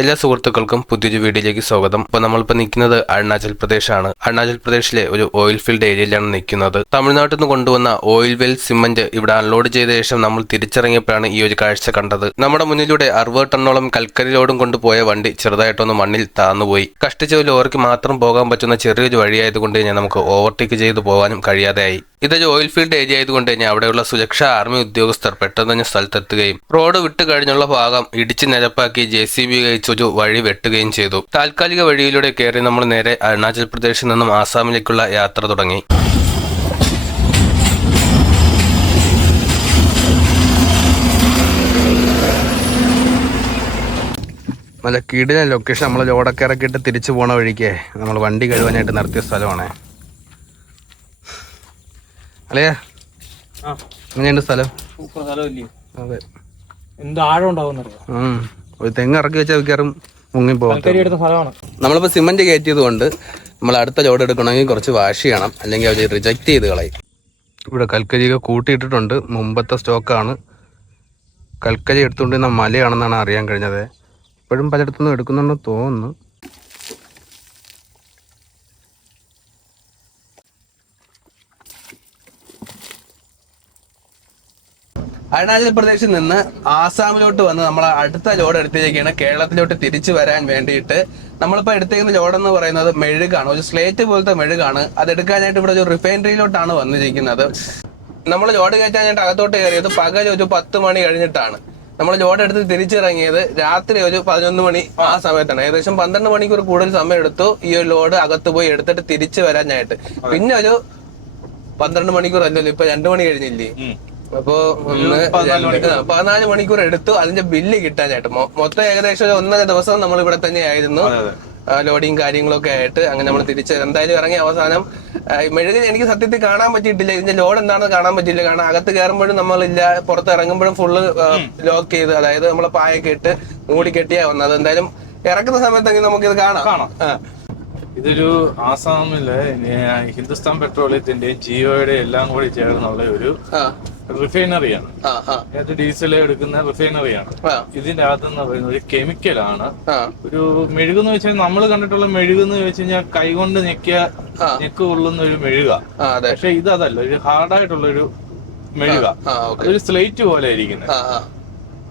എല്ലാ സുഹൃത്തുക്കൾക്കും പുതിയൊരു വീഡിയോയിലേക്ക് സ്വാഗതം. അപ്പോൾ നമ്മളിപ്പോൾ നിൽക്കുന്നത് അരുണാചൽ പ്രദേശാണ്. അരുണാചൽ പ്രദേശിലെ ഒരു ഓയിൽ ഫീൽഡ് ഏരിയയിലാണ് നിൽക്കുന്നത്. തമിഴ്നാട്ടിൽ നിന്ന് കൊണ്ടുവന്ന ഓയിൽ വെൽ സിമന്റ് ഇവിടെ അൺലോഡ് ചെയ്ത ശേഷം നമ്മൾ തിരിച്ചിറങ്ങിയപ്പോഴാണ് ഈ ഒരു കാഴ്ച കണ്ടത്. നമ്മുടെ മുന്നിലൂടെ അറുപത് ടണ്ണോളം കൽക്കരി ലോഡും കൊണ്ടുപോയ വണ്ടി ചെറുതായിട്ടൊന്ന് മണ്ണിൽ താന്നുപോയി. കഷ്ടിച്ച ഒരു ലോറിക്ക് മാത്രം പോകാൻ പറ്റുന്ന ചെറിയൊരു വഴിയായതുകൊണ്ട് തന്നെ നമുക്ക് ഓവർടേക്ക് ചെയ്തു പോകാനും കഴിയാതെയായി. ഇതൊരു ഓയിൽ ഫീൽഡ് ഏരിയ ആയതുകൊണ്ട് തന്നെ അവിടെയുള്ള സുരക്ഷാ ആർമി ഉദ്യോഗസ്ഥർ പെട്ടെന്ന് തന്നെ സ്ഥലത്തെത്തുകയും റോഡ് വിട്ടു കഴിഞ്ഞുള്ള ഭാഗം ഇടിച്ച് നിരപ്പാക്കി ജെ സി ബി കഴിച്ചൊരു വഴി വെട്ടുകയും ചെയ്തു. താൽക്കാലിക വഴിയിലൂടെ കയറി നമ്മൾ നേരെ അരുണാചൽ പ്രദേശിൽ നിന്നും ആസാമിലേക്കുള്ള യാത്ര തുടങ്ങി. നല്ല കീടിന ലൊക്കേഷൻ നമ്മൾ ലോഡൊക്കെ ഇറക്കിയിട്ട് തിരിച്ചു പോണ വഴിക്ക് നമ്മൾ വണ്ടി കഴുവാനായിട്ട് നിർത്തിയ സ്ഥലമാണ്. അല്ലയാ ആ. എങ്ങനെയുണ്ട് സ്ഥലം? സൂപ്പർ സ്ഥലമല്ലേ? അതെ. എന്ത് ആഴം ഉണ്ടാവുന്നറിയോ. ഒരു തെങ്ങ് ഇറക്കി വെച്ചാൽ മുങ്ങിപ്പോകും കൽക്കരി എടുത്ത സ്ഥലമാണ്. നമ്മളിപ്പോൾ സിമന്റ് കയറ്റിയത് കൊണ്ട് നമ്മൾ അടുത്ത ലോഡ് എടുക്കണമെങ്കിൽ കുറച്ച് വാഷ് ചെയ്യണം. അല്ലെങ്കിൽ അവർ റിജക്റ്റ് ചെയ്ത് കളയും. ഇവിടെ കൽക്കരിയൊക്കെ കൂട്ടിയിട്ടിട്ടുണ്ട്. മുമ്പത്തെ സ്റ്റോക്കാണ് കൽക്കരി എടുത്തുകൊണ്ടിരുന്ന മലയാണെന്നാണ് അറിയാൻ കഴിഞ്ഞത്. ഇപ്പോഴും പലയിടത്തുനിന്നും എടുക്കുന്നുണ്ടെന്ന് തോന്നുന്നു. അരുണാചൽ പ്രദേശിൽ നിന്ന് ആസാമിലോട്ട് വന്ന് നമ്മൾ അടുത്ത ലോഡ് എടുത്തിരിക്കുകയാണ്. കേരളത്തിലോട്ട് തിരിച്ചു വരാൻ വേണ്ടിയിട്ട് നമ്മളിപ്പോൾ എടുത്തേക്കുന്ന ലോഡ് എന്ന് പറയുന്നത് മെഴുകാണ്. ഒരു സ്ലേറ്റ് പോലത്തെ മെഴുകാണ്. അത് എടുക്കാനായിട്ട് ഇവിടെ ഒരു റിഫൈനറിയിലോട്ടാണ് വന്നിരിക്കുന്നത്. നമ്മൾ ലോഡ് കയറ്റാനായിട്ട് അകത്തോട്ട് കയറിയത് പകൽ ഒരു പത്ത് മണി കഴിഞ്ഞിട്ടാണ്. നമ്മൾ ലോഡ് എടുത്ത് തിരിച്ചിറങ്ങിയത് രാത്രി ഒരു പതിനൊന്ന് മണി ആ സമയത്താണ്. ഏകദേശം പന്ത്രണ്ട് മണിക്കൂർ കൂടുതൽ സമയം എടുത്തു ഈ ഒരു ലോഡ് അകത്ത് പോയി എടുത്തിട്ട് തിരിച്ചു വരാനായിട്ട്. പിന്നെ ഒരു പന്ത്രണ്ട് മണിക്കൂർ അല്ലല്ലോ ഇപ്പൊ രണ്ടു മണി കഴിഞ്ഞില്ലേ? അപ്പോ ഒന്ന് പതിനാല് മണിക്കൂർ. എടുത്തു. അതിന്റെ ബില്ല് കിട്ടാനായിട്ട് മൊത്തം ഏകദേശം ഒരു ഒന്നര ദിവസം നമ്മൾ ഇവിടെ തന്നെ ആയിരുന്നു ലോഡിങ് കാര്യങ്ങളൊക്കെ ആയിട്ട് അങ്ങനെ നമ്മൾ തിരിച്ച് എന്തായാലും ഇറങ്ങി അവസാനം മെഴുകിന് എനിക്ക് സത്യത്തിൽ കാണാൻ പറ്റിയിട്ടില്ല. ഇതിന്റെ ലോഡ് എന്താണെന്ന് കാണാൻ പറ്റിയില്ല. കാരണം അകത്ത് കയറുമ്പോഴും നമ്മളില്ല. പുറത്ത് ഇറങ്ങുമ്പോഴും ഫുള്ള് ലോക്ക് ചെയ്ത് അതായത് നമ്മളെ പായൊക്കെ ഇട്ട് മൂടി കെട്ടിയാ വന്നത്. എന്തായാലും ഇറക്കുന്ന സമയത്തെങ്കിൽ നമുക്കിത് കാണാം. കാണാം. ഇതൊരു ആസാമിലെ ഹിന്ദുസ്ഥാൻ പെട്രോളിയത്തിന്റെയും ജിയോയുടെ എല്ലാം കൂടി ചേർന്നുള്ള ഒരു റിഫൈനറിയാണ്. അത് ഡീസൽ എടുക്കുന്ന റിഫൈനറിയാണ്. ഇതിന്റെ അകത്തെന്ന് പറയുന്നത് ഒരു കെമിക്കലാണ്. ഒരു മെഴുകെന്ന് വെച്ചാൽ നമ്മൾ കണ്ടിട്ടുള്ള മെഴുകെന്ന് വെച്ച് കഴിഞ്ഞാൽ കൈകൊണ്ട് ഞെക്കിയ. ഞെക്ക് കൊള്ളുന്ന ഒരു മെഴുക. പക്ഷെ ഇത് അതല്ല ഇതല്ല ഒരു ഹാർഡായിട്ടുള്ള ഒരു മെഴുക. ഒരു സ്ലേറ്റ് പോലെ ഇരിക്കുന്നത്.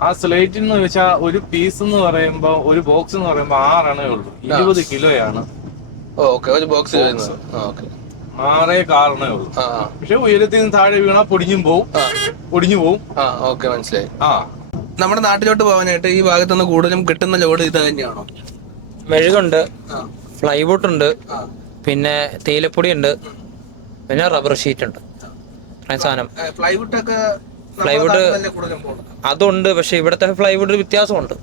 ആ സ്ലേറ്റിന്ന് എന്ന് വെച്ചാൽ ഒരു പീസ് എന്ന് പറയുമ്പോ ഒരു ബോക്സ് എന്ന് പറയുമ്പോ ആറെണ്ണേ ഉള്ളൂ. ഇരുപത് കിലോയാണ്. ഓക്കെ. ഒരു ബോക്സ് ഓക്കെ. ആറേ കാരണേ ഉള്ളൂ. പക്ഷെ ഉയരത്തിൽ നിന്ന് താഴെ വീണാ പൊടിഞ്ഞും പോവും. പൊടിഞ്ഞു പോവും. ആ ഓക്കെ മനസ്സിലായി. ആ. നമ്മുടെ നാട്ടിലോട്ട് പോകാനായിട്ട് ഈ ഭാഗത്തുനിന്ന് കൂടുതലും കിട്ടുന്ന ലോഡ് ഇത് തന്നെയാണോ? മെഴുകുണ്ട് ഫ്ലൈവുഡ് ഉണ്ട് പിന്നെ തേയിലപ്പൊടി ഉണ്ട് പിന്നെ റബ്ബർ ഷീറ്റ് ഉണ്ട്. സാധനം. ഫ്ലൈവുഡ് ഒക്കെ പോകും അതുണ്ട് പക്ഷെ ഇവിടുത്തെ ഫ്ലൈവുഡ് വ്യത്യാസമുണ്ട്.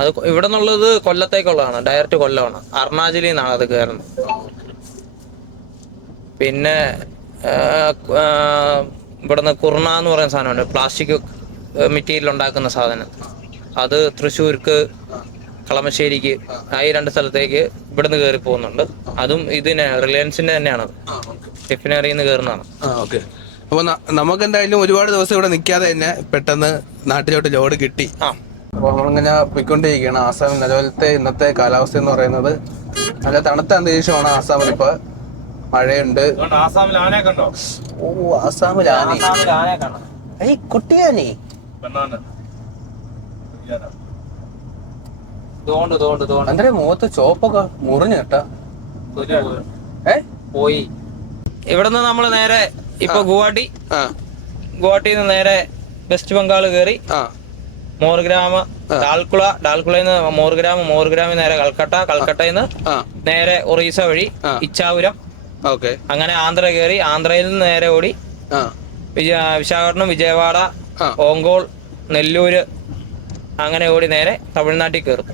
അത് ഇവിടെ നിന്നുള്ളത് കൊല്ലത്തേക്കുള്ളതാണ് ഡയറക്റ്റ് കൊല്ലമാണ്. അരുണാചലിൽ നിന്നാണ് അത് കയറുന്നത്. പിന്നെ ഇവിടുന്ന് കുർണ എന്ന് പറയുന്ന സാധനമുണ്ട്. പ്ലാസ്റ്റിക് മെറ്റീരിയൽ ഉണ്ടാക്കുന്ന സാധനം. അത് തൃശ്ശൂർക്ക് കളമശ്ശേരിക്ക് ആ ഈ രണ്ട് സ്ഥലത്തേക്ക് ഇവിടുന്ന് കയറി പോകുന്നുണ്ട്. അതും ഇതിനെ റിലയൻസിന്റെ തന്നെയാണ്. ടിഫിനറിയിൽ നിന്ന് കയറുന്നതാണ്. ഓക്കെ നമുക്ക് എന്തായാലും ഒരുപാട് ദിവസം ഇവിടെ നിൽക്കാതെ തന്നെ പെട്ടെന്ന് നാട്ടിലോട്ട് ലോഡ് കിട്ടി. അപ്പൊ നമ്മളിങ്ങനെ പോയിക്കൊണ്ടിരിക്കുകയാണ്. ആസാമിൽ നിലവിലത്തെ ഇന്നത്തെ കാലാവസ്ഥ എന്ന് പറയുന്നത് നല്ല തണുത്ത അന്തരീക്ഷമാണ് ആസാമിൽ ഇപ്പൊ. മഴയുണ്ട്. അതുകൊണ്ട് ആസാമിൽ ആനയെ കണ്ടോ ഓ ആസാമിൽ ആന. ഏയ് കുട്ടിയാനേ. അന്തരം മുഖത്ത് ചോപ്പൊക്കെ മുറിഞ്ഞു കേട്ടാ. ഏ? പോയി. ഇവിടുന്ന് നമ്മൾ നേരെ ഇപ്പൊ ഗുവാഹട്ടി. ഗുവാഹട്ടിയിൽ നിന്ന് നേരെ വെസ്റ്റ് ബംഗാൾ കയറി മോർഗ്രാമ മോർഗ്രാം ഡാൽക്കുള ഡാൽക്കുളയിൽ നിന്ന് മോർഗ്രാമ മോർഗ്രാമിൽ നേരെ കൽക്കട്ട കൽക്കട്ടയിൽ നിന്ന് നേരെ ഒറീസ വഴി. ഇച്ചാപുരം. ഓക്കെ. അങ്ങനെ ആന്ധ്ര കയറി ആന്ധ്രയിൽ നിന്ന് നേരെ ഓടി വിശാഖപട്ടണം വിജയവാഡ ഓങ്കോൾ നെല്ലൂര് അങ്ങനെ ഓടി നേരെ തമിഴ്നാട്ടിൽ കയറും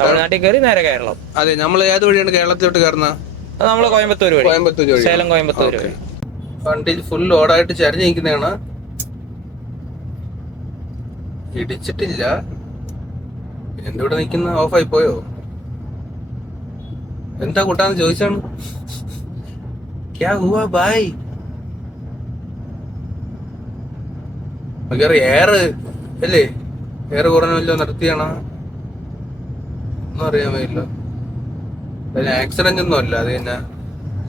തമിഴ്നാട്ടിൽ കയറി നേരെ കേരളം. അതെ നമ്മൾ ഏത് വഴിയാണ് കേരളത്തിലോട്ട് കയറുന്നത്? നമ്മൾ കോയമ്പത്തൂർ വഴി. കോയമ്പത്തൂർ വഴി സേലം കോയമ്പത്തൂർ വഴി. വണ്ടിയിൽ ഫുൾ ലോഡായിട്ട് ചരിഞ്ഞ് നിൽക്കുന്നതാണ്. ഇടിച്ചിട്ടില്ല. എന്തിവിടെ നിൽക്കുന്ന ഓഫായി പോയോ? എന്താ കൂട്ടാന്ന് ചോദിച്ചാണ്. ക്യാ ബായ് എയർ അല്ലേ? എയർ കുറഞ്ഞല്ലോ നിർത്തിയാണ്. ഒന്നും അറിയാൻ വയ്യില്ല അതിന് ആക്സിഡന്റ് ഒന്നും അല്ല അത് തന്നെ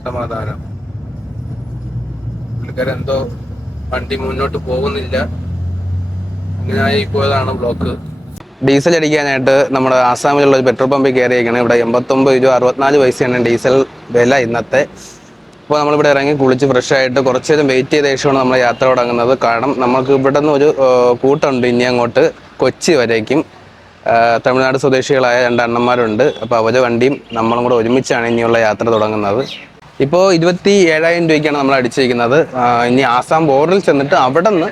സമാധാനം. പുള്ളിക്കാരൻ എന്തോ വണ്ടി മുന്നോട്ട് പോകുന്നില്ല. അങ്ങനെ ആയി പോയതാണ് ബ്ലോക്ക്. ഡീസൽ അടിക്കാനായിട്ട് നമ്മുടെ ആസാമിലുള്ള ഒരു പെട്രോൾ പമ്പിൽ കയറിയിരിക്കണം ഇവിടെ എൺപത്തൊമ്പത് രൂപ അറുപത്തിനാല് പൈസയാണ് ഡീസൽ വില ഇന്നത്തെ. അപ്പോൾ നമ്മളിവിടെ ഇറങ്ങി കുളിച്ച് ഫ്രഷ് ആയിട്ട് കുറച്ച് നേരം വെയിറ്റ് ചെയ്ത ശേഷമാണ് നമ്മൾ യാത്ര തുടങ്ങുന്നത്. കാരണം നമുക്ക് ഇവിടെ നിന്ന് ഒരു കൂട്ടുണ്ട് ഇനി അങ്ങോട്ട് കൊച്ചി വരേക്കും. തമിഴ്നാട് സ്വദേശികളായ രണ്ട് അണ്ണന്മാരുണ്ട്. അപ്പോൾ അവരെ വണ്ടിയും നമ്മളും കൂടെ ഒരുമിച്ചാണ് ഇനിയുള്ള യാത്ര തുടങ്ങുന്നത്. ഇപ്പോൾ ഇരുപത്തി ഏഴായിരം രൂപയ്ക്കാണ് നമ്മൾ അടിച്ചിരിക്കുന്നത് ആ, ഇനി ആസാം ബോർഡറിൽ ചെന്നിട്ട് അവിടെ നിന്ന്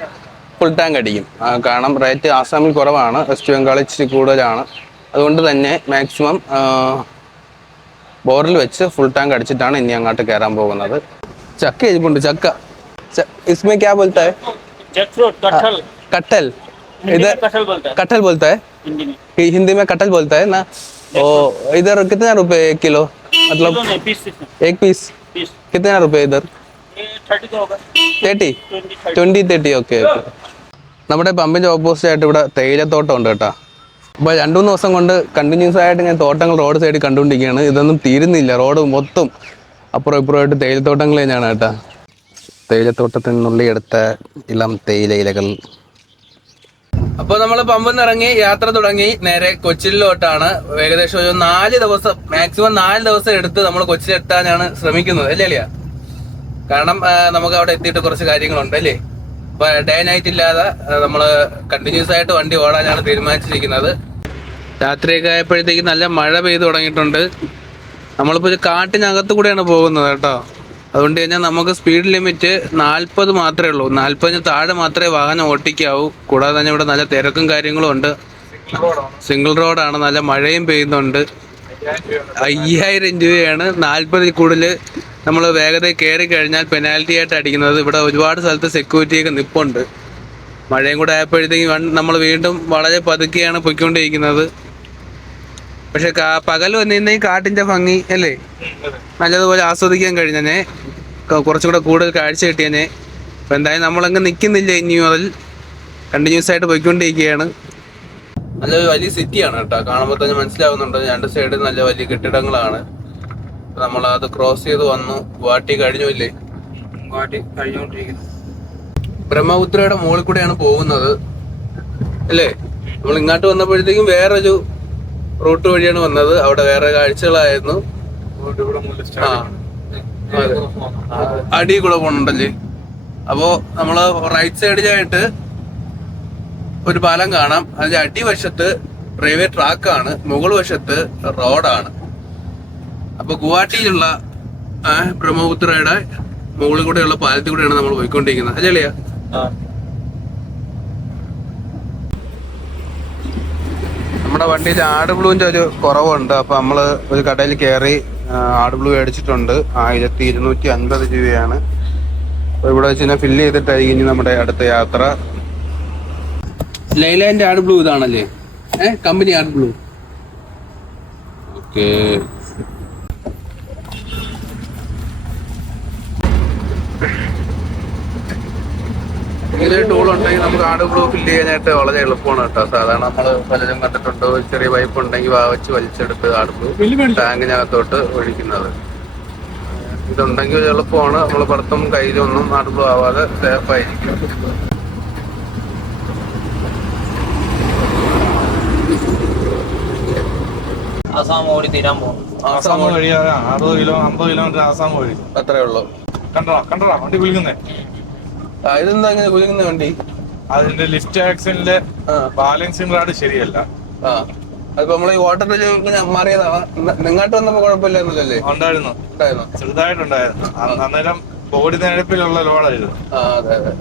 ഫുൾ ടാങ്ക് അടിക്കും ആ, കാരണം റേറ്റ് ആസാമിൽ കുറവാണ് വെസ്റ്റ് ബംഗാൾ ഇച്ചിരി കൂടുതലാണ് അതുകൊണ്ട് തന്നെ മാക്സിമം ബോറിൽ വെച്ച് ഫുൾ ടാങ്ക് അടിച്ചിട്ടാണ് ഇനി അങ്ങോട്ട് കയറാൻ പോകുന്നത് ചക്ക ഇരിപ്പുണ്ട് ചക്ക ച- इसमें क्या बोलता है जैकफ्रूट कटहल कटहल हिंदी इधर में कटहल बोलता है कटहल बोलता है हिंदी में कि हिंदी में कटहल बोलता है ना ओ इधर कितना रुपए एक किलो मतलब किलो नहीं पीस एक पीस पीस कितना रुपए इधर ये थर्टी का होगा thirty twenty thirty twenty thirty okay നമ്മുടെ പമ്പിന്റെ ഓപ്പോസിറ്റ് ആയിട്ട് ഇവിടെ തേയിലത്തോട്ടം ഉണ്ട് കേട്ടോ അപ്പോൾ രണ്ടു മൂന്ന് ദിവസം കൊണ്ട് കണ്ടിന്യൂസ് ആയിട്ട് ഞാൻ തോട്ടങ്ങൾ റോഡ് സൈഡിൽ കണ്ടുകൊണ്ടിരിക്കുകയാണ് ഇതൊന്നും തീരുന്നില്ല റോഡ് മൊത്തം അപ്പുറം ഇപ്പുറമായിട്ട് തേയിലത്തോട്ടങ്ങൾ തന്നെയാണ് കേട്ടോ തേയിലത്തോട്ടത്തിൽ നിന്നുള്ളിൽ എടുത്ത ഇളം തേയില ഇലകൾ അപ്പോൾ നമ്മൾ പമ്പിൽ നിന്ന് ഇറങ്ങി യാത്ര തുടങ്ങി. നേരെ കൊച്ചിയിലോട്ടാണ് ഏകദേശം ഒരു നാല് ദിവസം മാക്സിമം നാല് ദിവസം എടുത്ത് നമ്മൾ കൊച്ചിയിൽ എത്താനാണ് ശ്രമിക്കുന്നത്. അല്ലേ അല്ലയാ കാരണം നമുക്ക് അവിടെ എത്തിയിട്ട് കുറച്ച് കാര്യങ്ങളുണ്ട് അല്ലേ? അപ്പൊ ഡേ നൈറ്റ് ഇല്ലാതെ നമ്മൾ കണ്ടിന്യൂസ് ആയിട്ട് വണ്ടി ഓടാനാണ് തീരുമാനിച്ചിരിക്കുന്നത്. രാത്രിയൊക്കെ ആയപ്പോഴത്തേക്ക് നല്ല മഴ പെയ്തു തുടങ്ങിയിട്ടുണ്ട്. നമ്മളിപ്പോ ഒരു കാട്ടിനകത്ത് കൂടെയാണ് പോകുന്നത് കേട്ടോ. അതുകൊണ്ട് കഴിഞ്ഞാൽ നമുക്ക് സ്പീഡ് ലിമിറ്റ് നാൽപ്പത് മാത്രമേ ഉള്ളൂ. നാൽപ്പതിന് താഴെ മാത്രമേ വാഹനം ഓട്ടിക്കാവൂ. കൂടാതെ തന്നെ ഇവിടെ നല്ല തിരക്കും കാര്യങ്ങളും ഉണ്ട്. സിംഗിൾ റോഡാണ് നല്ല മഴയും പെയ്യുന്നുണ്ട്. അയ്യായിരം രൂപയാണ് നാൽപ്പതിൽ കൂടുതൽ നമ്മൾ വേഗത കയറി കഴിഞ്ഞാൽ പെനാൽറ്റി ആയിട്ട് അടിക്കുന്നത്. ഇവിടെ ഒരുപാട് സ്ഥലത്ത് സെക്യൂരിറ്റി ഒക്കെ നിപ്പുണ്ട്. മഴയും കൂടെ ആയപ്പോഴത്തേക്കും നമ്മൾ വീണ്ടും വളരെ പതുക്കെയാണ് പൊയ്ക്കൊണ്ടിരിക്കുന്നത്. പക്ഷെ പകൽ വന്നിരുന്ന ഈ കാട്ടിന്റെ ഭംഗി അല്ലേ? നല്ലതുപോലെ ആസ്വദിക്കാൻ കഴിഞ്ഞനെ. കുറച്ചുകൂടെ കൂടുതൽ കാഴ്ച കിട്ടിയനെ. അപ്പൊ എന്തായാലും നമ്മളങ്ങ് നിക്കുന്നില്ല ഇനി മുതൽ. കണ്ടിന്യൂസ് ആയിട്ട് പോയിക്കൊണ്ടിരിക്കുകയാണ്. നല്ല വലിയ സിറ്റിയാണ് കേട്ടോ. കാണുമ്പോൾ തന്നെ മനസ്സിലാവുന്നുണ്ട്. രണ്ട് സൈഡിൽ നല്ല വലിയ കെട്ടിടങ്ങളാണ്. നമ്മൾ അത് ക്രോസ് ചെയ്ത് വന്നു. ഗുവാഹട്ടി കഴിഞ്ഞു ഇല്ലേ? ഗുവാഹട്ടി കഴിഞ്ഞുകൊണ്ടിരിക്കുന്നു ബ്രഹ്മപുത്രയുടെ മുകളിൽ കൂടെയാണ് പോകുന്നത്. അല്ലേ? നമ്മൾ ഇങ്ങോട്ട് വന്നപ്പോഴത്തേക്കും വേറൊരു റൂട്ട് വഴിയാണ് വന്നത്. അവിടെ വേറെ കാഴ്ചകളായിരുന്നു. ആ. അടി കൂടെ പോണുണ്ടല്ലേ? അപ്പോ നമ്മൾ റൈറ്റ് സൈഡിലായിട്ട് ഒരു പാലം കാണാം. അതിന്റെ അടിവശത്ത് റെയിൽവേ ട്രാക്കാണ് മുകൾ വശത്ത് റോഡാണ് അപ്പൊ ഗുവാഹട്ടിയിലുള്ള ബ്രഹ്മപുത്രയുടെ മുകളിൽ കൂടെയുള്ള പാലത്തിൽ കൂടെയാണ് നമ്മൾ പോയിക്കൊണ്ടിരിക്കുന്നത്. അല്ലേ നമ്മുടെ വണ്ടിയിൽ ആട് ബ്ലൂവിന്റെ ഒരു കുറവുണ്ട്. അപ്പൊ നമ്മൾ ഒരു കടയിൽ കയറി ആട് ബ്ലൂ മേടിച്ചിട്ടുണ്ട്. ആയിരത്തി ഇരുന്നൂറ്റി അൻപത് രൂപയാണ്. അപ്പൊ ഇവിടെ വെച്ച് തന്നെ ഫില്ല് ചെയ്തിട്ടായിരിക്കും ഇനി നമ്മുടെ അടുത്ത യാത്ര. ലൈലാൻഡ് ആട് ബ്ലൂ ഇതാണല്ലേ? ഏഹ് കമ്പനി ആട് ബ്ലൂ ഓക്കേ. ഇങ്ങനെ ടൂൾ ഉണ്ടെങ്കിൽ നമുക്ക് ആട് ബ്ലൂ ഫില്ല് ചെയ്യാനായിട്ട് വളരെ എളുപ്പമാണ് കേട്ടോ. സാധാരണ നമ്മൾ പലരും കണ്ടിട്ടുണ്ട്? ചെറിയ പൈപ്പ് ഉണ്ടെങ്കിൽ വാവച്ച് വലിച്ചെടുത്ത് ആട് ബ്ലൂ ടാങ്കിനകത്തോട്ട് ഒഴിക്കുന്നത്. ഇതുണ്ടെങ്കിൽ ഒരു എളുപ്പമാണ്. നമ്മൾ പുറത്തും കയ്യിലൊന്നും ആട് ബ്ലൂ ആവാതെ സേഫ് ആയിരിക്കും. ആസാം ഓടി തീരാൻ പോകും ആസാം വഴി അറുപത് കിലോ അമ്പത് കിലോമീറ്റർ ആസാം വഴി. അത്രേ ഉള്ളൂ. കണ്ടോ? കണ്ടോ? വണ്ടി വിളിക്കുന്നേ ഇതെന്താ ഇങ്ങനെ കുലുങ്ങുന്ന വണ്ടി? അതിന്റെ ലിഫ്റ്റ് ആക്സിന്റെ ബാലൻസിംഗ് റാഡ് ശരിയല്ല. ആ. അതിപ്പോ നമ്മളെ ഈ വാട്ടർ മാറിയതാണ് നിങ്ങോട്ട് വന്നപ്പോ കുഴപ്പമില്ലായിരുന്നല്ലേ ഉണ്ടായിരുന്നു. ഉണ്ടായിരുന്നോ? ചെറുതായിട്ടുണ്ടായിരുന്നു. അന്നേരം ബോഡി നിരപ്പിലുള്ള ലോഡായിരുന്നു ആ അതെ അതെ.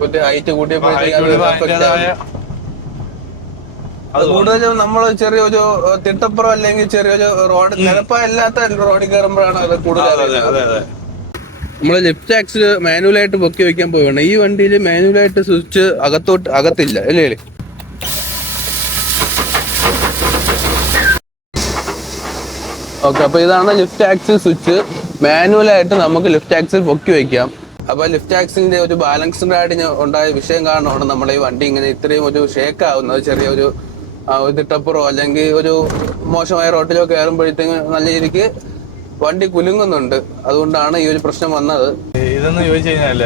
മറ്റേ ഹൈറ്റ് കൂട്ടിയപ്പോഴത്തേക്ക് അത് കൂടുതലും നമ്മൾ ചെറിയൊരു തിട്ടപ്പുറം അല്ലെങ്കിൽ ചെറിയൊരു റോഡ് നിരപ്പല്ലാത്ത റോഡിൽ കയറുമ്പോഴാണ് അത് കൂടുതൽ നമ്മൾ ലെഫ്റ്റ് ആക്സിൽ മാനുവലായിട്ട് പൊക്കി വെക്കാൻ പോവുകയാണ്. ഈ വണ്ടിയിൽ മാനുവലായിട്ട് സ്വിച്ച് അകത്തോട്ട് അകത്തില്ല. അല്ലേ അല്ലേ? ഓക്കെ അപ്പൊ ഇതാണ് ലിഫ്റ്റ് ആക്സിൽ സ്വിച്ച്. മാനുവലായിട്ട് നമുക്ക് ലിഫ്റ്റ് ആക്സിൽ പൊക്കി വെക്കാം. അപ്പോൾ ലിഫ്റ്റ് ആക്സിന്റെ ഒരു ബാലൻസ്ഡ് ആയിട്ട് ഉണ്ടായ വിഷയം കാരണമാണ് നമ്മുടെ ഈ വണ്ടി ഇങ്ങനെ ഇത്രയും ഒരു ഷേക്ക് ആവുന്നത്. ചെറിയൊരു ഒരു തിട്ടപ്പുറോ അല്ലെങ്കിൽ ഒരു മോശമായ റോട്ടിലോ കയറുമ്പോഴത്തേക്ക് നല്ല രീതിക്ക് വണ്ടി കുലുങ്ങുന്നുണ്ട്. അതുകൊണ്ടാണ് ഈ ഒരു പ്രശ്നം വന്നത്. ഇതെന്ന് ചോദിച്ചു കഴിഞ്ഞാൽ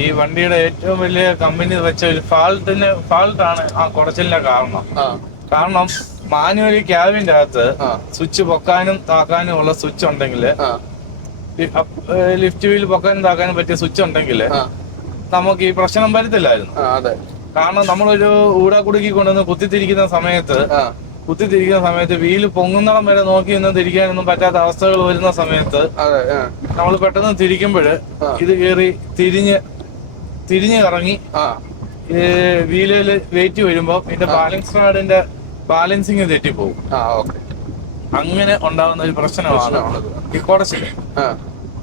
ഈ വണ്ടിയുടെ ഏറ്റവും വലിയ കമ്പനി വെച്ച ഒരു ഫാൾട്ടിന് ഫാൾട്ടാണ് ആ കുറച്ചിലിന്റെ കാരണം. കാരണം മാനുവലി ക്യാബിന്റെ അകത്ത് സ്വിച്ച് പൊക്കാനും താക്കാനും ഉള്ള സ്വിച്ച് ഉണ്ടെങ്കിൽ ലിഫ്റ്റ് വീൽ പൊക്കാനും താക്കാനും പറ്റിയ സ്വിച്ച് ഉണ്ടെങ്കിൽ നമുക്ക് ഈ പ്രശ്നം വരത്തില്ലായിരുന്നു. കാരണം നമ്മളൊരു ഊടാ കുടുക്കി കൊണ്ടുവന്ന് കുത്തിത്തിരിക്കുന്ന സമയത്ത് കുത്തിത്തിരിക്കുന്ന സമയത്ത് വീൽ പൊങ്ങുന്നിടം വരെ നോക്കി നിന്ന് തിരിക്കാനൊന്നും പറ്റാത്ത അവസ്ഥകൾ വരുന്ന സമയത്ത് നമ്മൾ പെട്ടെന്ന് തിരിക്കുമ്പോൾ ഇത് കയറി തിരിഞ്ഞ് തിരിഞ്ഞ് കറങ്ങി വീലിൽ വെയിറ്റ് വരുമ്പോൾ ഇതിന്റെ ബാലൻസ് റാഡിന്റെ ബാലൻസിങ് തെറ്റിപ്പോകും അങ്ങനെ ഉണ്ടാകുന്ന ഒരു പ്രശ്നമാണ് ഈ കുടച്ചിൽ. ആ.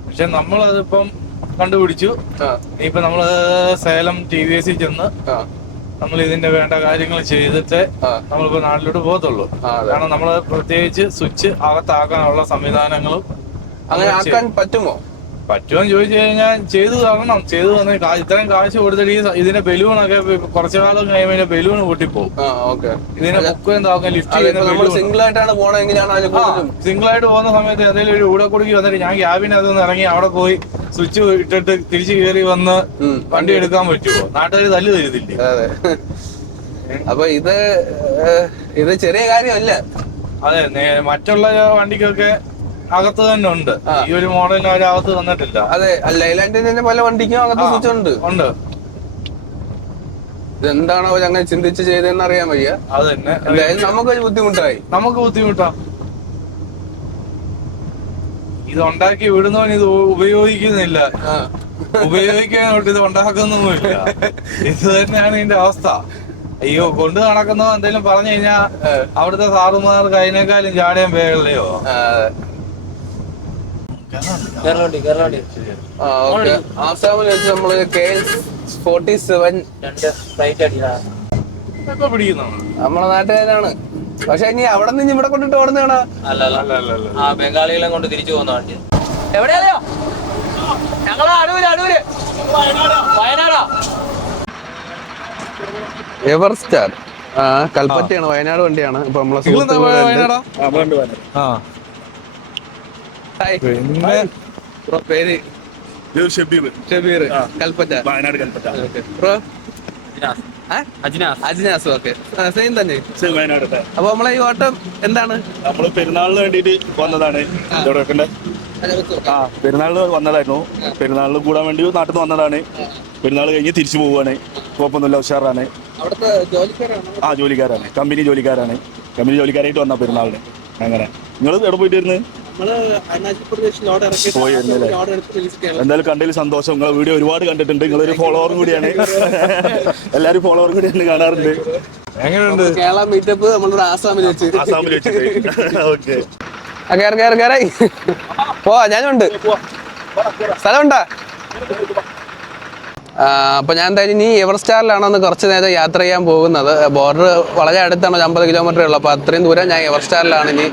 പക്ഷെ നമ്മളതിപ്പം കണ്ടുപിടിച്ചു. ഇപ്പൊ നമ്മൾ സേലം ടി വി എസിൽ ചെന്ന് നമ്മൾ ഇതിന്റെ വേണ്ട കാര്യങ്ങൾ ചെയ്തിട്ട്. നമ്മളിപ്പോ നാട്ടിലോട്ട് പോകത്തുള്ളൂ. കാരണം നമ്മൾ പ്രത്യേകിച്ച് സ്വിച്ച് അകത്താക്കാനുള്ള സംവിധാനങ്ങളും അങ്ങനെ ആക്കാൻ പറ്റുമോ? പറ്റുമെന്ന് ചോദിച്ചു കഴിഞ്ഞാൽ ചെയ്തു തരണം. ചെയ്തു തന്നെ ഇത്രയും കാശ് കൊടുത്തിട്ട് ഈ ഇതിന്റെ ബലൂണൊക്കെ കുറച്ചു കാലം കഴിയുമ്പോൾ ബലൂൺ കൂട്ടിപ്പോകും ഇതിന്റെ ബുക്കും താക്കാൻ ലിഫ്റ്റ് സിംഗിൾ ആയിട്ടാണ് പോകണമെങ്കിൽ സിംഗിൾ ആയിട്ട് പോകുന്ന സമയത്ത് എന്തെങ്കിലും ഒരു ഊടെ കുടുക്കി വന്നിട്ട് ഞാൻ ക്യാബിനകത്ത് നിന്ന് ഇറങ്ങി അവിടെ പോയി സ്വിച്ച് ഇട്ടിട്ട് തിരിച്ചു കയറി വന്ന്. വണ്ടി എടുക്കാൻ പറ്റുമോ? നാട്ടുകാർ തല്ല് തരുന്നില്ലേ? അതെ. അപ്പൊ ഇത് ഇത് ചെറിയ കാര്യമല്ല. അതെ മറ്റുള്ള വണ്ടിക്കൊക്കെ അകത്ത് തന്നെ ഉണ്ട്. ഈ ഒരു മോഡലിന് അവർ അകത്ത് തന്നിട്ടില്ല. അതെ ലൈലാൻഡിന് തന്നെ പല വണ്ടിക്കും അകത്ത് സ്വിച്ച് ഉണ്ട് ഉണ്ട്. ഇതെന്താണോ അവർ അങ്ങനെ ചിന്തിച്ച് ചെയ്തതെന്ന് അറിയാൻ വയ്യ. അത് തന്നെ. എന്തായാലും നമുക്കൊരു ബുദ്ധിമുട്ടായി. നമുക്ക് ബുദ്ധിമുട്ടാ. ഇത് ഉണ്ടാക്കി വിടുന്നവൻ ഇത് ഉപയോഗിക്കുന്നില്ല. ഉപയോഗിക്കാനോട്ട് ഉപയോഗിക്കാനായിട്ട് ഇത് ഉണ്ടാക്കുന്നൊന്നുമില്ല. ഇത് തന്നെയാണ് ഇതിന്റെ അവസ്ഥ. അയ്യോ കൊണ്ട് നടക്കുന്നോ എന്തെങ്കിലും പറഞ്ഞു കഴിഞ്ഞാ അവിടുത്തെ സാറുമാർക്ക് അതിനേക്കാളും ചാടിയാൻ പേരല്ലയോ ആസാമിൽ വെച്ച് നമ്മൾ കെ എൽ ഫോർട്ടി സെവൻ. രണ്ട് ഫ്ലൈറ്റ് അടിയാ നമ്മളെ നാട്ടുകാരാണ്. പക്ഷെ ഇനി അവിടെ നിന്ന് ഇവിടെ കൊണ്ടിട്ട് ഓടുന്നതാണ്? അല്ല അല്ല അല്ല അല്ല അല്ല ആ ബംഗാളികളെ കൊണ്ട് തിരിച്ചു പോകുന്ന വണ്ടി എവിടെയാ? ഞങ്ങൾ അടൂര് അടൂര്. വയനാടാ. എവർ സ്റ്റാർ ആ കൽപ്പറ്റയാണ് വയനാട് വണ്ടിയാണ്. ഇപ്പൊ നമ്മളെ പേര്? ഷബീർ. ഷബീർ കൽപ്പറ്റ. വയനാട് കൽപ്പറ്റ? അജ്നാസ്. അജ്നാസ് ഓക്കെ സെയിം തന്നെ. സെയിം വയനാട് അപ്പൊ നമ്മളെ ഈ ഓട്ടം എന്താണ്? നമ്മൾ പെരുന്നാളിന് വേണ്ടിയിട്ട് വന്നതാണ് ആ. പെരുന്നാളിന് വന്നതായിരുന്നു. പെരുന്നാളിന് കൂടാൻ വേണ്ടി നാട്ടിൽ നിന്ന് വന്നതാണ്. പെരുന്നാൾ കഴിഞ്ഞ് തിരിച്ചു പോവുകയാണ്. കുഴപ്പമൊന്നുമില്ല ഉഷാറാണ്. ആ ജോലിക്കാരാണ്. കമ്പനി ജോലിക്കാരാണ്. കമ്പനി ജോലിക്കാരായിട്ട് വന്ന പെരുന്നാളിന്. അങ്ങനെ. നിങ്ങൾ എവിടെ പോയിട്ട് എന്തായാലും കണ്ടതിൽ സന്തോഷം. നിങ്ങളെ വീഡിയോ ഒരുപാട് കണ്ടിട്ടുണ്ട്. നിങ്ങളൊരു ഫോളോവറും കൂടിയാണ്. എല്ലാവരും ഫോളോവർ കൂടിയാണ് കാണാറുണ്ട്. എങ്ങനെയുണ്ട്? കേരള മീറ്റപ്പ് നമ്മളിവിടെ ആസാമിൽ വെച്ച് ആസാമിൽ വെച്ചിട്ട് ഓക്കെ. പോവാ ഞാനുണ്ട്. സ്ഥലമുണ്ടാ? ആ, അപ്പൊ ഞാൻ എന്തായാലും ഇനി എവർസ്റ്റാറിലാണെന്ന് സ്റ്റാറിലാണ് കുറച്ച് നേരം യാത്ര ചെയ്യാൻ പോകുന്നത്. ബോർഡർ വളരെ അടുത്താണ്. ഒരു അമ്പത് കിലോമീറ്റർ ഉള്ളു. അപ്പൊ അത്രയും ദൂരം ഞാൻ എവർസ്റ്റാറിലാണ് ഇനി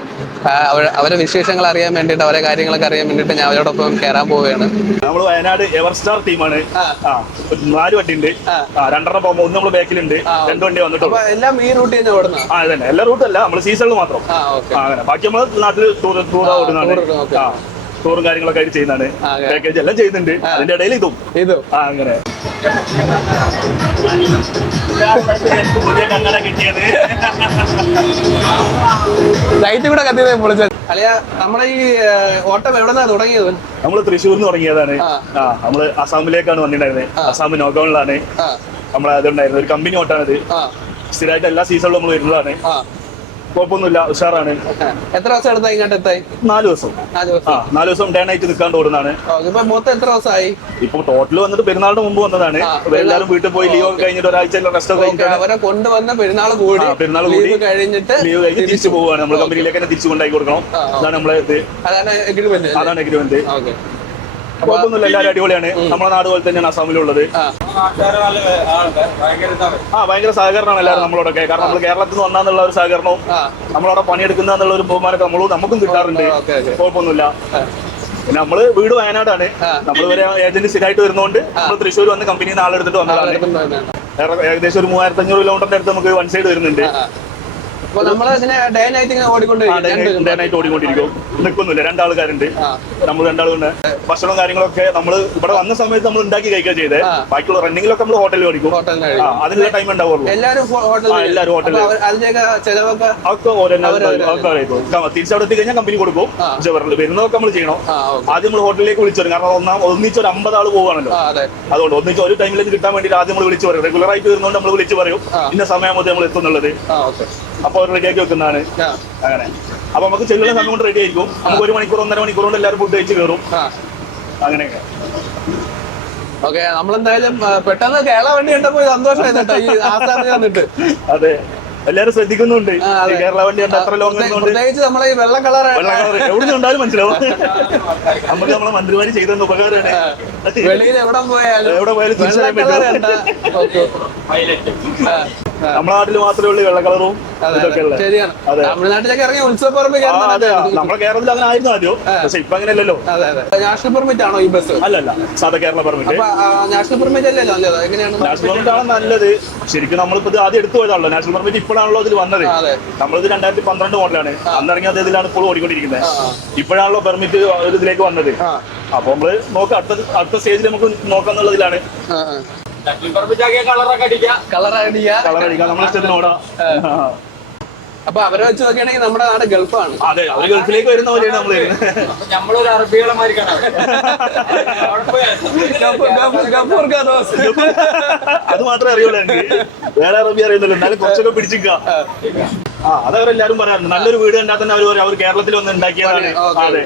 അവരെ വിശേഷങ്ങൾ അറിയാൻ വേണ്ടിയിട്ട് അവരെ കാര്യങ്ങളൊക്കെ അറിയാൻ വേണ്ടിട്ട് ഞാൻ അവരോടൊപ്പം കയറാൻ പോവുകയാണ്. നമ്മൾ വയനാട് എവർ സ്റ്റാർ ടീമാണ് നാല് വണ്ടി ഉണ്ട് രണ്ടെണ്ണം പോകുമ്പോ ഒന്ന് നമ്മൾ ബാക്കിലുണ്ട്. രണ്ട് വണ്ടി വന്നിട്ടുണ്ട് എല്ലാം ഈ റൂട്ട് തന്നെ ഓടുന്ന ആ എല്ലാ റൂട്ടും അല്ല നമ്മൾ സീസണിൽ മാത്രം. അങ്ങനെ. ബാക്കി നമ്മൾ നാട്ടിൽ ടൂർ ടൂർ ഓടുന്നതാണ് ടൂറും കാര്യങ്ങളൊക്കെ ആയിട്ട് ചെയ്യുന്നതാണ്. പാക്കേജ് എല്ലാം ചെയ്യുന്നുണ്ട്. അതിന്റെ ഇടയിൽ ഇതും. ഇതും. അങ്ങനെ. ലൈറ്റ് കൂടെ കത്തി പൊളിച്ചത് അല്ലയാ നമ്മുടെ ഈ ഓട്ടം എവിടെ നിന്നാ തുടങ്ങിയത് നമ്മൾ തൃശ്ശൂർ നിന്ന് തുടങ്ങിയതാണ്. ആ. നമ്മൾ അസാമിലേക്കാണ് വന്നിട്ടുണ്ടായിരുന്നത് അസാം നോക്കൗണിലാണ് ആ. നമ്മളെ അതുണ്ടായിരുന്നത്. ഒരു കമ്പനി ഓട്ടാണിത് സ്ഥിരമായിട്ട് എല്ലാ സീസണിലും നമ്മൾ വരുന്നതാണ്. ആ. കുഴപ്പമൊന്നുമില്ല ഉഷാറാണ്. എത്ര ദിവസം എടുത്താ ഇങ്ങോട്ട് എത്തായി നാല് ദിവസം. നാല് ആ ദിവസം നാല് ദിവസം ഡേ നൈറ്റ് നിൽക്കാണ്ട് ഓടുന്നതാണ് ഇപ്പൊ മൊത്തം എത്ര ദിവസമായി? ഇപ്പൊ ടോട്ടൽ വന്നിട്ട് പെരുന്നാളിന് മുമ്പ് വന്നതാണ്. എല്ലാവരും വീട്ടിൽ പോയി ലീവ് ഒക്കെ കഴിഞ്ഞിട്ട് ഒരാഴ്ച റെസ്റ്റ് ഒക്കെ അവരെ കൊണ്ടുവന്ന പെരുന്നാൾ കൂടി പെരുന്നാൾ കൂടി കഴിഞ്ഞിട്ട് ലീവ് കഴിഞ്ഞ് തിരിച്ചു പോവുകയാണ് നമ്മൾ കമ്പനിയിലേക്ക് തന്നെ തിരിച്ചു കൊണ്ടാക്കി കൊടുക്കണം. അതാണ് നമ്മളെ ഇത്. അതാണ് എഗ്രിമെന്റ് അതാണ് എഗ്രിമെന്റ് ഓക്കെ. കുഴപ്പമൊന്നുമില്ല എല്ലാവരും അടിപൊളിയാണ്. നമ്മുടെ നാട് പോലെ തന്നെയാണ് അസാമിലുള്ളത്. ആ. ഭയങ്കര സഹകരണമാണ് എല്ലാവരും നമ്മളോടൊക്കെ. കാരണം നമ്മൾ കേരളത്തിൽ നിന്ന് വന്നാന്നുള്ള ഒരു സഹകരണവും നമ്മളവിടെ പണിയെടുക്കുന്ന എന്നുള്ള ഒരു ബഹുമാനമൊക്കെ നമ്മളും നമുക്കും കിട്ടാറുണ്ട്. കുഴപ്പമൊന്നുമില്ല. പിന്നെ നമ്മൾ വീട് വയനാടാണ്. നമ്മൾ ഇവരെ ഏജന്റ് സ്ഥിരമായിട്ട് വരുന്നോണ്ട് നമ്മൾ തൃശ്ശൂർ വന്ന് കമ്പനിയിൽ നിന്ന് ആളെടുത്തിട്ട് വന്നതാണ്. ഏകദേശം ഒരു മൂവായിരത്തി അഞ്ഞൂറ് കിലോമീറ്ററിന്റെ അടുത്ത് നമുക്ക് വൺ സൈഡ് വരുന്നുണ്ട്. ഓടിക്കൊണ്ടിരിക്കും. നിൽക്കുന്നില്ല രണ്ടാൾക്കാരുണ്ട്. നമ്മൾ രണ്ടാളുണ്ട് ഭക്ഷണവും കാര്യങ്ങളൊക്കെ നമ്മൾ ഇവിടെ വന്ന സമയത്ത് നമ്മൾ ഉണ്ടാക്കി കഴിക്കുക ചെയ്തേ. ബാക്കിയുള്ള റണ്ണിങ്ങിലൊക്കെ നമ്മൾ ഹോട്ടലിൽ ഓടിക്കും. അതിനുള്ള ടൈം ഉണ്ടാവുള്ളൂ. എല്ലാവരും എല്ലാരും ഹോട്ടലിൽ. അറിയിക്കും. തിരിച്ചവിടെ എത്തി കഴിഞ്ഞാൽ കമ്പനി കൊടുക്കും. ജവറിൽ വരുന്നതൊക്കെ നമ്മൾ ചെയ്യണം. ആദ്യം നമ്മൾ ഹോട്ടലിലേക്ക് വിളിച്ചു വരും. കാരണം ഒന്നാം ഒന്നിച്ച് ഒരു അമ്പത് ആൾ പോവാണല്ലോ. അതെ. അതുകൊണ്ട് ഒന്നിച്ച് ഒരു ടൈമിലേക്ക് കിട്ടാൻ വേണ്ടി ആദ്യം നമ്മൾ വിളിച്ചു പറയും. റെഗുലർ ആയിട്ട് വരുന്നതുകൊണ്ട് നമ്മൾ വിളിച്ചു പറയും. ഇന്ന സമയം മുതൽ നമ്മൾ എത്തുന്നുള്ളത് അപ്പോൾ റെഡിയാക്കി വെക്കുന്നതാണ്. അങ്ങനെ. അപ്പൊ നമുക്ക് ചെല്ലുന്ന സമയം കൊണ്ട് റെഡി ആയിരിക്കും. നമുക്ക് ഒരു മണിക്കൂർ ഒന്നര മണിക്കൂർ കൊണ്ട് എല്ലാവരും ഫുഡ് കഴിച്ച് കയറും. അങ്ങനെയൊക്കെ. ഓക്കെ നമ്മളെന്തായാലും പെട്ടെന്ന് കേരള വണ്ടി കണ്ടപ്പോ സന്തോഷമായി കേട്ടോ ഈ വന്നിട്ട്. അതെ. എല്ലാരും ശ്രദ്ധിക്കുന്നുണ്ട്. കേരള വണ്ടി അത്ര ലോങ് പ്രത്യേകിച്ച് നമ്മളെ ഈ വെള്ള കളർ എവിടെ ഉണ്ടാലും മനസ്സിലാവും. നമുക്ക് നമ്മളെ മന്ത്രിമാര് ചെയ്ത ഉപകാരമാണ്. വെളിയിൽ എവിടെ പോയാലും എവിടെ പോയാലും വെള്ള തിരിച്ചറിയാൻ പറ്റും. നമ്മുടെ നാട്ടിൽ മാത്രമേ ഉള്ളൂ വെള്ള കളറും ഇതൊക്കെ ഉള്ളത് ശരിയാണ്. തമിഴ്നാട്ടിലൊക്കെ ഇറങ്ങിയ ഉത്സവ പറമ്പ് അതെ നമ്മുടെ കേരളത്തിൽ അങ്ങനെ ആയിരുന്നു ആദ്യം. പക്ഷെ ഇപ്പൊ അങ്ങനെയല്ലല്ലോ. അതെ അതെ. നാഷണൽ പെർമിറ്റ് ആണോ ഈ ബസ് അല്ലല്ല സാധാ കേരള പെർമിറ്റ് നാഷണൽ പെർമിറ്റ് അല്ലല്ലോ നല്ലത്. എങ്ങനെയാണ് നാഷണൽ പെർമിറ്റ് ആണ് നല്ലത്. ശരിക്കും നമ്മളിപ്പോ ഇത് ആദ്യം എടുത്തു പോയതാണല്ലോ. നാഷണൽ പെർമിറ്റ് ഇപ്പോഴാണല്ലോ ഇതിൽ വന്നത്. നമ്മളിത് രണ്ടായിരത്തി പന്ത്രണ്ട് മോഡലാണ്. അന്ന് ഇറങ്ങിയ ഇതിലാണ് ഇപ്പോൾ ഓടിക്കൊണ്ടിരിക്കുന്നത്. ഇപ്പോഴാണല്ലോ പെർമിറ്റ് ഇതിലേക്ക് വന്നത്. അപ്പൊ നമ്മൾ നോക്കാം അടുത്ത അടുത്ത സ്റ്റേജിൽ നമുക്ക് നോക്കാം എന്നുള്ളതിലാണ് അപ്പൊ അവരെ വെച്ച് നോക്കുകയാണെങ്കിൽ നമ്മുടെ നാട് ഗൾഫാണ്. അതെ അവർ ഗൾഫിലേക്ക് വരുന്ന പോലെയാണ് നമ്മൾ നമ്മളൊരു അറബികളെ മാതിരിക്കാണ് ഗഫൂർ- ഗഫൂർ- ഗഫൂർ ഖാദോസ്. അത് മാത്രമേ അറിയുള്ളൂ വേറെ അറബി അറിയുന്നില്ല. എന്നാലും കുറച്ചൊക്കെ പിടിച്ചിക്കാം അതവരെല്ലാരും പറയാറുണ്ട്. നല്ലൊരു വീട് കണ്ടാൽ തന്നെ അവർ അവർ കേരളത്തിൽ വന്ന് ഉണ്ടാക്കിയതാണ്. അതെ.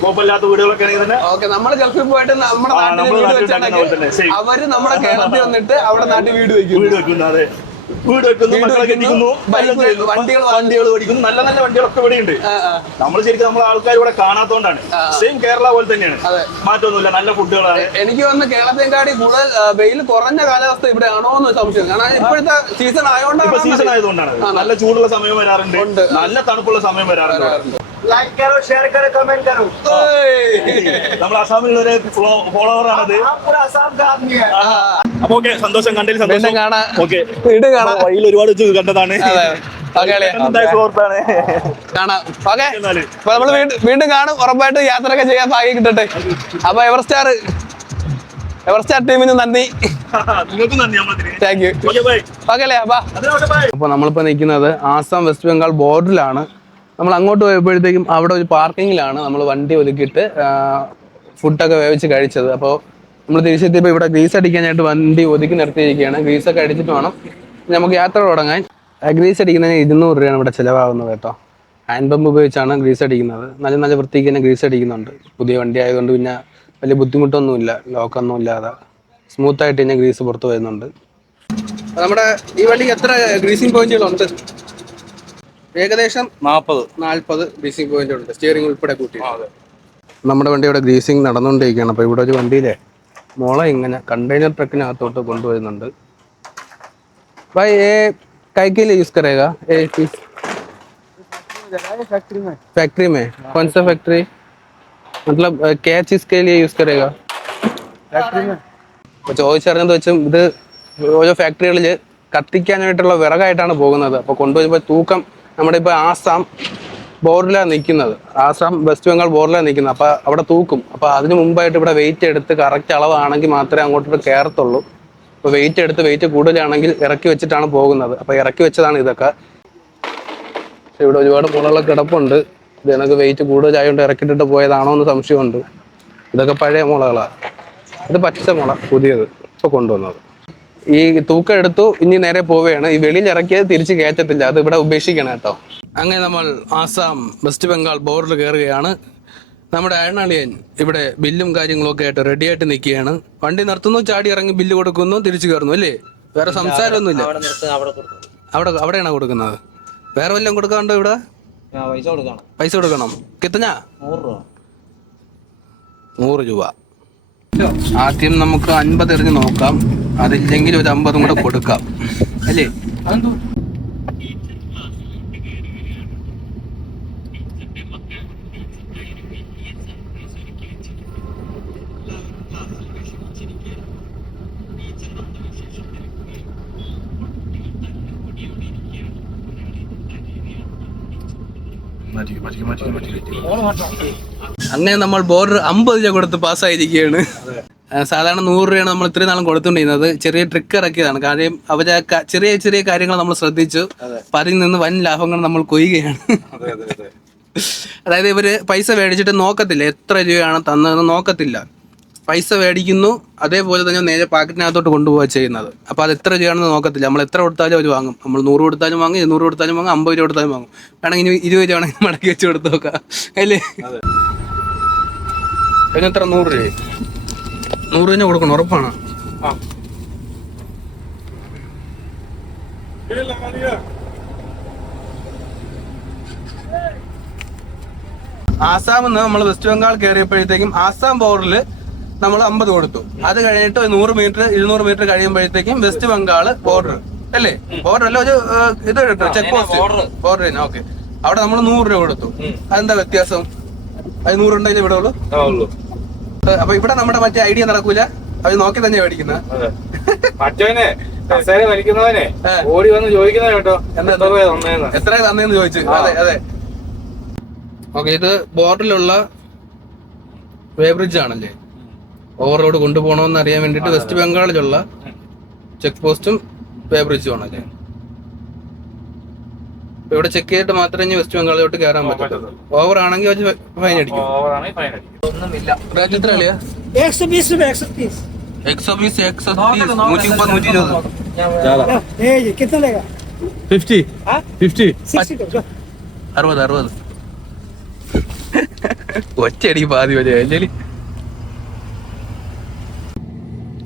കുഴപ്പമില്ലാത്ത വീടുകളൊക്കെ ആണെങ്കിൽ തന്നെ ഓക്കെ ഗൾഫിൽ പോയിട്ട് നമ്മുടെ നാട്ടിൽ വീട് വെച്ചാണെങ്കിൽ അവർ നമ്മുടെ കേരളത്തിൽ വന്നിട്ട് അവിടെ നാട്ടിൽ വീട് വെക്കും. വീട് വെക്കുന്നു അതെ. വീട് വെക്കുന്നു മക്കളെ കെട്ടിക്കുന്നു. വണ്ടികൾ ഓടിക്കുന്നു നല്ല നല്ല വണ്ടികളൊക്കെ ഇവിടെ ഉണ്ട്. നമ്മൾ ശരിക്കും നമ്മളെ ആൾക്കാർ ഇവിടെ കാണാത്തോണ്ടാണ്. സെയിം കേരള പോലെ തന്നെയാണ്. മാറ്റൊന്നുമില്ല മാറ്റമൊന്നുമില്ല നല്ല ഫുഡുകളാണ്. എനിക്ക് വന്ന് കേരളത്തെക്കാടി കൂടുതൽ വെയിൽ കുറഞ്ഞ കാലാവസ്ഥ ഇവിടെ ആണോ എന്ന് സംശയം. കാരണം ഇപ്പോഴത്തെ സീസൺ ആയതുകൊണ്ടാണ് സീസൺ ആയതുകൊണ്ടാണ്. നല്ല ചൂടുള്ള സമയം വരാറുണ്ട്. നല്ല തണുപ്പുള്ള സമയം വരാറുണ്ട്. ഇവിടെ. लाइक करो शेयर करो कमेंट करो നമ്മൾ അസാമിലുള്ള ഒരു ഫോളോവർ ആണത് आप पूरा आसाम का आदमी है അപ്പൊ ഓക്കെ സന്തോഷം കണ്ടതിൽ വീണ്ടും സന്തോഷം കാണാം ഓക്കെ വീണ്ടും കാണാം വഴിയിൽ ഒരുപാട് വെച്ച് കണ്ടതാണ് അതെ ഓക്കെ അളിയാ. ഉണ്ടായ സുഹൃത്താണ് കാണാം ഓക്കെ എന്നാല് അപ്പൊ നമ്മൾ വീണ്ടും വീണ്ടും കാണും ഉറപ്പായിട്ട് യാത്രയൊക്കെ ചെയ്യാൻ ഭാഗ്യം കിട്ടട്ടെ അപ്പൊ എവർസ്റ്റാർ എവർസ്റ്റാർ ടീമിന് നന്ദി നിങ്ങൾക്കും നന്ദി നമ്മളതിന് thank you okay bye okay അല്ലേ അപ്പാ അതിനോട്ടെ ബൈ അപ്പോൾ നമ്മളിപ്പോൾ നിൽക്കുന്നത് ആസാം വെസ്റ്റ് ബംഗാൾ ബോർഡറിലാണ് നമ്മൾ അങ്ങോട്ട് പോയപ്പോഴത്തേക്കും അവിടെ ഒരു പാർക്കിങ്ങിലാണ് നമ്മൾ വണ്ടി ഒതുക്കിയിട്ട് ഫുഡൊക്കെ വേവിച്ച് കഴിച്ചത്. അപ്പോൾ നമ്മൾ തിരിച്ചെത്തിയപ്പോൾ ഇവിടെ ഗ്രീസ് അടിക്കാനായിട്ട് വണ്ടി ഒതുക്കി നിർത്തിയിരിക്കുകയാണ്. ഗ്രീസൊക്കെ അടിച്ചിട്ട് വേണം നമുക്ക് യാത്ര തുടങ്ങാൻ. ഗ്രീസ് അടിക്കുന്നതിന് ഇരുന്നൂറ് രൂപയാണ് ഇവിടെ ചിലവാകുന്നത് കേട്ടോ. ഹാൻഡ് പമ്പ് ഉപയോഗിച്ചാണ് ഗ്രീസ് അടിക്കുന്നത്. നല്ല നല്ല വൃത്തിക്ക് തന്നെ ഗ്രീസ് അടിക്കുന്നുണ്ട്. പുതിയ വണ്ടി ആയതുകൊണ്ട് പിന്നെ വലിയ ബുദ്ധിമുട്ടൊന്നുമില്ല. ലോക്കൊന്നും ഇല്ലാതെ സ്മൂത്തായിട്ട് തന്നെ ഗ്രീസ് പുറത്ത് വരുന്നുണ്ട്. നമ്മുടെ ഈ വണ്ടിക്ക് എത്ര ഗ്രീസിംഗ് പോയിന്റുകളുണ്ട് ഏകദേശം നാപ്പത് നാൽപ്പത് ഗ്രീസിംഗ് പോയിന്റ് ഉണ്ട് സ്റ്റിയറിംഗ് ഉൾപ്പെടെ കൂട്ടി നമ്മുടെ വണ്ടി ഇവിടെ ഗ്രീസിംഗ് നടന്നുകൊണ്ടിരിക്കുകയാണ് അപ്പോൾ ഇവിടെ ഒരു വണ്ടിയിലെ മുള ഇങ്ങനെ കണ്ടെയ്നർ ട്രക്കിനകത്തോട്ട് കൊണ്ടുവരുന്നുണ്ട് भाई ये काय के लिए यूज करेगा ये पीस फैक्ट्री में फैक्ट्री में कौन सा फैक्ट्री मतलब अ, क्या चीज के लिए यूज करेगा फैक्ट्री में അപ്പോൾ ചോദിച്ചറിഞ്ഞത് വെച്ചും ഇത് ഓരോ ഫാക്ടറികളിൽ കത്തിക്കാനായിട്ടുള്ള വിറകായിട്ടാണ് പോകുന്നത് അപ്പോൾ കൊണ്ടുവരുമ്പോൾ തൂക്കം നമ്മുടെ ഇപ്പോൾ ആസാം ബോർഡിലാണ് നിൽക്കുന്നത്. ആസാം വെസ്റ്റ് ബംഗാൾ ബോർഡിലാണ് നിൽക്കുന്നത്. അപ്പോൾ അവിടെ തൂക്കും. അപ്പോൾ അതിന് മുമ്പായിട്ട് ഇവിടെ വെയിറ്റ് എടുത്ത് കറക്റ്റ് അളവാണെങ്കിൽ മാത്രമേ അങ്ങോട്ടോട്ട് കയറത്തുള്ളൂ. അപ്പോൾ വെയിറ്റ് എടുത്ത് വെയിറ്റ് കൂടുതലാണെങ്കിൽ ഇറക്കി വെച്ചിട്ടാണ് പോകുന്നത്. അപ്പോൾ ഇറക്കി വെച്ചതാണ് ഇതൊക്കെ. പക്ഷെ ഇവിടെ ഒരുപാട് മുളകളൊക്കെ കിടപ്പുണ്ട്. ഇത് എനിക്ക് വെയിറ്റ് കൂടുതലായതുകൊണ്ട് ഇറക്കിയിട്ടിട്ട് പോയതാണോ എന്ന് സംശയമുണ്ട്. ഇതൊക്കെ പഴയ മുളകളാണ് ഇത് പച്ച മുള പുതിയത്. ഇപ്പോൾ കൊണ്ടുവന്നത്. ഈ തൂക്കം എടുത്തു ഇനി നേരെ പോവുകയാണ്. ഈ വെളിയിൽ ഇറക്കിയത് തിരിച്ച് കയറ്റത്തില്ല. അത് ഇവിടെ ഉപേക്ഷിക്കണം കേട്ടോ. അങ്ങനെ നമ്മൾ ആസാം വെസ്റ്റ് ബംഗാൾ ബോർഡർ കയറുകയാണ്. നമ്മുടെ അയണാളിയൻ ഇവിടെ ബില്ലും കാര്യങ്ങളും ഒക്കെ ആയിട്ട് റെഡി ആയിട്ട് നിൽക്കുകയാണ്. വണ്ടി നിർത്തുന്നു ചാടി ഇറങ്ങി ബില്ല് കൊടുക്കുന്നു തിരിച്ചു കയറുന്നു അല്ലേ? വേറെ സംസാരമൊന്നുമില്ല. അവിടെ അവിടെയാണോ കൊടുക്കുന്നത്? വേറെ വല്ലതും കൊടുക്കാണ്ടോ ഇവിടെ? പൈസ കൊടുക്കണം. കിത്തഞ്ഞാ നൂറ് രൂപ. ആദ്യം നമുക്ക് അൻപത് എറിഞ്ഞ് നോക്കാം. അതില്ലെങ്കിൽ ഒരു അമ്പതും കൂടെ കൊടുക്കാം. അല്ലേ? അങ്ങനെ നമ്മൾ ബോർഡർ അമ്പത് രൂപ കൊടുത്ത് പാസ്സായിരിക്കുകയാണ് സാധാരണ നൂറ് രൂപയാണ് നമ്മൾ ഇത്രയും നാളും കൊടുത്തുകൊണ്ടിരുന്നത്. ചെറിയ ട്രിക്ക് ഇറക്കിയതാണ്. കാര്യം അവരെ ചെറിയ ചെറിയ കാര്യങ്ങൾ നമ്മൾ ശ്രദ്ധിച്ചു. അപ്പൊ അതിൽ നിന്ന് വൻ ലാഭങ്ങൾ നമ്മൾ കൊയ്യുകയാണ്. അതായത് ഇവർ പൈസ മേടിച്ചിട്ട് നോക്കത്തില്ല എത്ര രൂപയാണ് തന്നതെന്ന് നോക്കത്തില്ല. പൈസ മേടിക്കുന്നു അതേപോലെ തന്നെ നേരെ പാക്കറ്റിനകത്തോട്ട് കൊണ്ടുപോവുക ചെയ്യുന്നത്. അപ്പോൾ അത് എത്ര രൂപയാണെന്ന് നോക്കത്തില്ല. നമ്മൾ എത്ര കൊടുത്താലും അവർ വാങ്ങും. നമ്മൾ നൂറ് കൊടുത്താലും വാങ്ങും ഇരുന്നൂറ് കൊടുത്താലും വാങ്ങും അമ്പത് രൂപ കൊടുത്താലും വാങ്ങും. വേണമെങ്കിൽ ഇനി ഇരുപത് രൂപ ആണെങ്കിൽ മടക്കി വെച്ച് കൊടുത്ത് നോക്കാം. അല്ലേ? എത്ര നൂറ് രൂപ നൂറ് തന്നെ കൊടുക്കണം ഉറപ്പാണ്. ആസാമിൽ നിന്ന് നമ്മൾ വെസ്റ്റ് ബംഗാൾ കയറിയപ്പോഴത്തേക്കും ആസാം ബോർഡറിൽ നമ്മൾ അമ്പത് കൊടുത്തു. അത് കഴിഞ്ഞിട്ട് നൂറ് മീറ്റർ ഇരുന്നൂറ് മീറ്റർ കഴിയുമ്പോഴത്തേക്കും വെസ്റ്റ് ബംഗാൾ ബോർഡർ അല്ലേ? ബോർഡർ അല്ല ഒരു ഇത് ഇത് ചെക്ക് പോസ്റ്റ് ബോർഡർ തന്നെ ഓക്കെ അവിടെ നമ്മൾ നൂറ് രൂപ കൊടുത്തു. അതെന്താ വ്യത്യാസം? അത് നൂറുണ്ടെങ്കിൽ ഇവിടെ ഉള്ളൂ. അപ്പൊ ഇവിടെ നമ്മുടെ മറ്റേ ഐഡിയ നടക്കൂല. അവർ നോക്കി തന്നെ മേടിക്കുന്ന. അതെ. മറ്റവനെ കസേര വലിക്കുന്നവനെ ഓടി വന്ന് ചോദിക്കുന്ന കേട്ടോ? എത്ര തന്നെയെന്ന് ചോദിച്ചു. അതെ അതെ. ഓക്കെ ഇത് ബോർഡിലുള്ള വേ ബ്രിഡ്ജ് ആണല്ലേ? ഓവർ റോഡ് കൊണ്ടുപോകണമെന്ന് അറിയാൻ വേണ്ടിയിട്ട് വെസ്റ്റ് ബംഗാളിലുള്ള ചെക്ക് പോസ്റ്റും വേ ബ്രിഡ്ജും ആണല്ലേ? ഇവിടെ ചെക്ക് ചെയ്തിട്ട് മാത്രമേ ഇനി വെസ്റ്റ് ബംഗാളിലോട്ട് കയറാൻ പറ്റത്തുള്ളൂ ഓവർ ആണെങ്കിൽ അവർ ഫൈൻ അടിക്കും ഓവറാണെങ്കിൽ ഫൈൻ അടിക്കും റേറ്റ് എത്ര അല്ലയാ एक सौ बीस रुपए एक सौ तीस എക്സോ ബീസ് എക്സോ നൂറ്റി മുപ്പത് നൂറ്റി ഇരുപത് ये ये कितना लेगा ഫിഫ്റ്റി ഫിഫ്റ്റി सिक्सटी का അറുപത് അറുപത് ഒറ്റയടിക്ക് പാതി വരെ അല്ലേ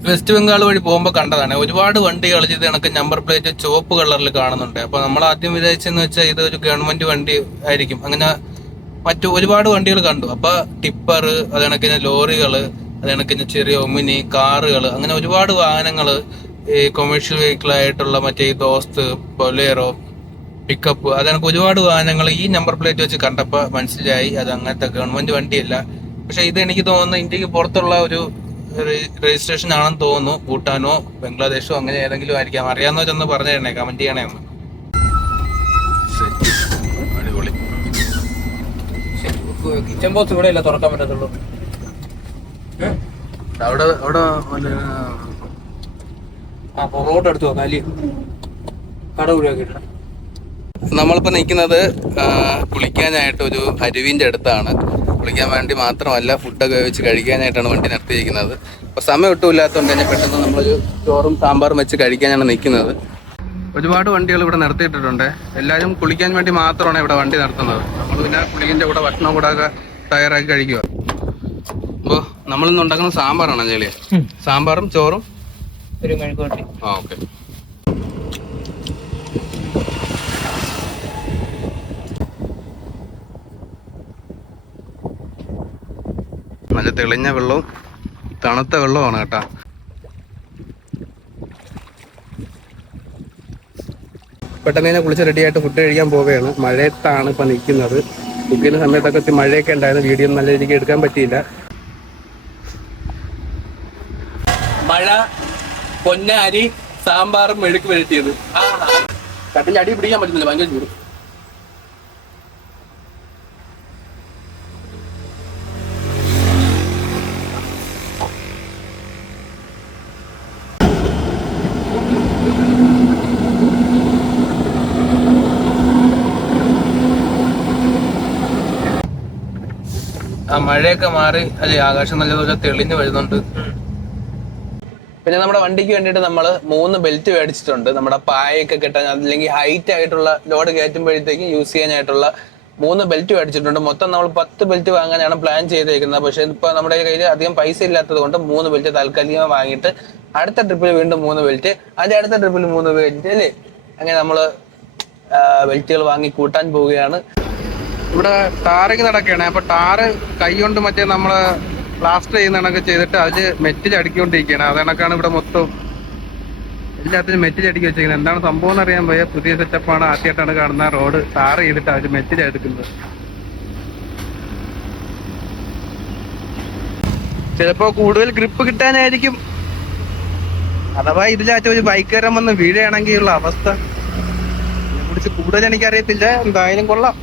വെസ്റ്റ് ബംഗാൾ വഴി പോകുമ്പോൾ കണ്ടതാണ്. ഒരുപാട് വണ്ടികൾ ഇത് കണക്ക് നമ്പർ പ്ലേറ്റ് ചുവപ്പ് കളറിൽ കാണുന്നുണ്ട്. അപ്പോൾ നമ്മൾ ആദ്യം വിചാരിച്ചെന്ന് വെച്ചാൽ ഇത് ഒരു ഗവൺമെന്റ് വണ്ടി ആയിരിക്കും. അങ്ങനെ മറ്റു ഒരുപാട് വണ്ടികൾ കണ്ടു. അപ്പൊ ടിപ്പർ അത് കണക്കിന് ലോറികൾ അത് കണക്കിന് ചെറിയ ഒമിനി കാറുകൾ അങ്ങനെ ഒരുപാട് വാഹനങ്ങൾ ഈ കൊമേഴ്ഷ്യൽ വെഹിക്കിൾ ആയിട്ടുള്ള മറ്റേ ദോസ്ത് ബൊലേറോ പിക്കപ്പ് അത് കണക്ക് ഒരുപാട് വാഹനങ്ങൾ ഈ നമ്പർ പ്ലേറ്റ് വെച്ച് കണ്ടപ്പോൾ മനസ്സിലായി. അത് അങ്ങനത്തെ ഗവൺമെന്റ് വണ്ടിയല്ല. പക്ഷെ ഇത് എനിക്ക് തോന്നുന്നു ഇന്ത്യയ്ക്ക് പുറത്തുള്ള ഒരു രജിസ്ട്രേഷൻ ആണെന്ന് തോന്നുന്നു. ഭൂട്ടാനോ ബംഗ്ലാദേശോ അങ്ങനെ ഏതെങ്കിലും ആയിരിക്കാം. അറിയാവുന്നവരൊന്ന് പറഞ്ഞു തരണേ കമന്റ് ചെയ്യണേ ഒന്ന്. അടിപൊളി. കിച്ചൺ ബോക്സ് ഇവിടെ ഇല്ല തുറക്കാൻ പറ്റത്തുള്ളൂ? അവിടെ അവിടെ ആ റോഡ് എടുത്തു നോക്കാം അല്ലേ? കട ഒഴിവാക്കിയിട്ടുണ്ട്. നമ്മളിപ്പോൾ നിൽക്കുന്നത് കുളിക്കാനായിട്ട് ഒരു അരുവിന്റെ അടുത്താണ്. കുളിക്കാൻ വേണ്ടി മാത്രമല്ല ഫുഡൊക്കെ വെച്ച് കഴിക്കാനായിട്ടാണ് വണ്ടി നിർത്തിയിരിക്കുന്നത്. അപ്പോൾ സമയം ഒട്ടും ഇല്ലാത്തതുകൊണ്ട് തന്നെ പെട്ടെന്ന് നമ്മളൊരു ചോറും സാമ്പാറും വെച്ച് കഴിക്കാനാണ് നിൽക്കുന്നത്. ഒരുപാട് വണ്ടികൾ ഇവിടെ നിർത്തിയിട്ടിട്ടുണ്ട്. എല്ലാവരും കുളിക്കാൻ വേണ്ടി മാത്രമാണ് ഇവിടെ വണ്ടി നടത്തുന്നത് നമ്മൾ പിന്നെ കുളിക്കിന്റെ കൂടെ ഭക്ഷണം കൂടെ ഒക്കെ തയ്യാറാക്കി കഴിക്കുക. അപ്പോൾ നമ്മളിന്ന് ഉണ്ടാക്കുന്ന സാമ്പാറാണ് അഞ്ജലി. സാമ്പാറും ചോറും? ഒരു മെഴുകുവരട്ടി ആ ഓക്കെ. നല്ല തെളിഞ്ഞ വെള്ളവും തണുത്ത വെള്ളമാണ് കേട്ടോ. പെട്ടെന്ന് തന്നെ കുളിച്ച് റെഡിയായിട്ട് ഫുഡ് കഴിക്കാൻ പോവുകയാണ്. മഴയത്താണ് ഇപ്പൊ നിൽക്കുന്നത്. കുക്ക് സമയത്തൊക്കെ ഇത്തിരി മഴയൊക്കെ ഉണ്ടായിരുന്നു. വീഡിയോ നല്ല രീതിക്ക് എടുക്കാൻ പറ്റിയില്ല. മഴ പൊന്നാരി സാമ്പാറും മെഴുക്ക് വരട്ടിയത് കട്ടിൽ അടി പിടിക്കാൻ പറ്റുന്നില്ല. ഭയങ്കര ചൂട്. ആ മഴയൊക്കെ മാറി അല്ലെ? ആകാശം നല്ലപോലെ തെളിഞ്ഞു വരുന്നുണ്ട്. പിന്നെ നമ്മുടെ വണ്ടിക്ക് വേണ്ടിയിട്ട് നമ്മൾ മൂന്ന് ബെൽറ്റ് മേടിച്ചിട്ടുണ്ട്. നമ്മുടെ പായയൊക്കെ കെട്ടാൻ അല്ലെങ്കിൽ ഹൈറ്റ് ആയിട്ടുള്ള ലോഡ് കയറ്റുമ്പോഴത്തേക്ക് യൂസ് ചെയ്യാനായിട്ടുള്ള മൂന്ന് ബെൽറ്റ് മേടിച്ചിട്ടുണ്ട്. മൊത്തം നമ്മൾ പത്ത് ബെൽറ്റ് വാങ്ങാനാണ് പ്ലാൻ ചെയ്തേക്കുന്നത്. പക്ഷെ ഇപ്പൊ നമ്മുടെ കയ്യിൽ അധികം പൈസ ഇല്ലാത്തത് കൊണ്ട് മൂന്ന് ബെൽറ്റ് താൽക്കാലികമായി വാങ്ങിയിട്ട് അടുത്ത ട്രിപ്പിൽ വീണ്ടും മൂന്ന് ബെൽറ്റ് അതിന്റെ അടുത്ത ട്രിപ്പിൽ മൂന്ന് ബെൽറ്റ് അല്ലേ? അങ്ങനെ നമ്മൾ ബെൽറ്റുകൾ വാങ്ങി കൂട്ടാൻ പോവുകയാണ്. ഇവിടെ ടാറിങ് നടക്കുകയാണ്. അപ്പൊ ടാറ് കൈകൊണ്ട് മറ്റേ നമ്മൾ പ്ലാസ്റ്റർ ചെയ്യുന്ന കണക്ക് ചെയ്തിട്ട് അതിൽ മെറ്റിൽ അടിക്കൊണ്ടിരിക്കുകയാണ്. അത് കണക്കാണ് ഇവിടെ മൊത്തം എല്ലാത്തിനും മെറ്റിൽ അടിക്കി വെച്ചിരിക്കുന്നത്. എന്താണ് സംഭവം എന്ന് അറിയാൻ പോയ പുതിയ സെറ്റപ്പാണ് ആദ്യമായിട്ടാണ് കാണുന്ന റോഡ് ടാർ ചെയ്തിട്ട് അതിൽ മെറ്റിൽ എടുക്കുന്നത് ചിലപ്പോ കൂടുതൽ ഗ്രിപ്പ് കിട്ടാനായിരിക്കും. അഥവാ ഇതിലാച്ച ഒരു ബൈക്കുകാരൻ വന്ന് വീഴുകയാണെങ്കിൽ ഉള്ള അവസ്ഥ. കൂടുതൽ എനിക്കറിയത്തില്ല. എന്തായാലും കൊള്ളാം.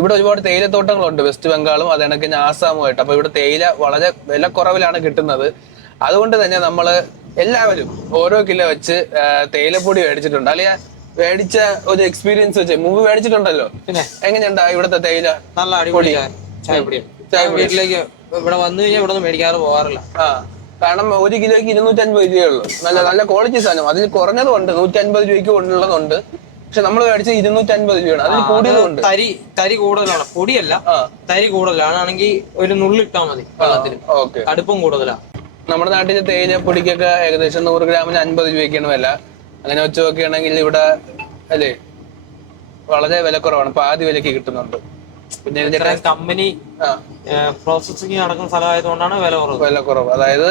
ഇവിടെ ഒരുപാട് തേയിലത്തോട്ടങ്ങളുണ്ട് വെസ്റ്റ് ബംഗാളും അത് കണക്ക് തന്നെ ആസാമുമായിട്ട് അപ്പൊ ഇവിടെ തേയില വളരെ വില കുറവിലാണ് കിട്ടുന്നത്. അതുകൊണ്ട് തന്നെ നമ്മൾ എല്ലാവരും ഓരോ കിലോ വെച്ച് തേയിലപ്പൊടി മേടിച്ചിട്ടുണ്ട്. അല്ലെങ്കിൽ മേടിച്ച ഒരു എക്സ്പീരിയൻസ് വെച്ച്. മുമ്പ് മേടിച്ചിട്ടുണ്ടല്ലോ? എങ്ങനെയുണ്ടാ ഇവിടുത്തെ തേയില? നല്ല അടിപൊളി ചായപ്പൊടി. വീട്ടിലേക്ക് ഇവിടെ വന്നു കഴിഞ്ഞാൽ ഇവിടെ നിന്ന് മേടിക്കാറ് പോകാറില്ല ആ കാരണം ഒരു കിലോയ്ക്ക് ഇരുന്നൂറ്റി അൻപത് രൂപയേ ഉള്ളൂ. നല്ല നല്ല ക്വാളിറ്റി സാധനം. അതിൽ കുറഞ്ഞതുണ്ട്. നൂറ്റി അൻപത് രൂപയ്ക്ക് ഉള്ളതുണ്ട് പക്ഷെ നമ്മൾ മേടിച്ച ഇരുന്നൂറ്റി അൻപത് രൂപയാണ് അതിൽ കൂടുതലുണ്ട്. തരി തരി കൂടുതലാണ്. പൊടിയല്ല തരി കൂടുതലാണ്. ആണെങ്കിൽ ഒരു നുള്ളിട്ടാ മതി വെള്ളത്തിൽ കടുപ്പം കൂടുതലാണ് നമ്മുടെ നാട്ടിലെ പൊടിക്കൊക്കെ ഏകദേശം നൂറ് ഗ്രാമിന് അൻപത് രൂപയ്ക്കാണ് വില. അങ്ങനെ വെച്ച് നോക്കുകയാണെങ്കിൽ ഇവിടെ അല്ലേ വളരെ വില കുറവാണ്. പാതി വിലക്ക് കിട്ടുന്നുണ്ട്. പിന്നെ കമ്പനി പ്രോസസിങ് നടക്കുന്ന സ്ഥലമായതുകൊണ്ടാണ് വില കുറവ്. വില കുറവ്. അതായത്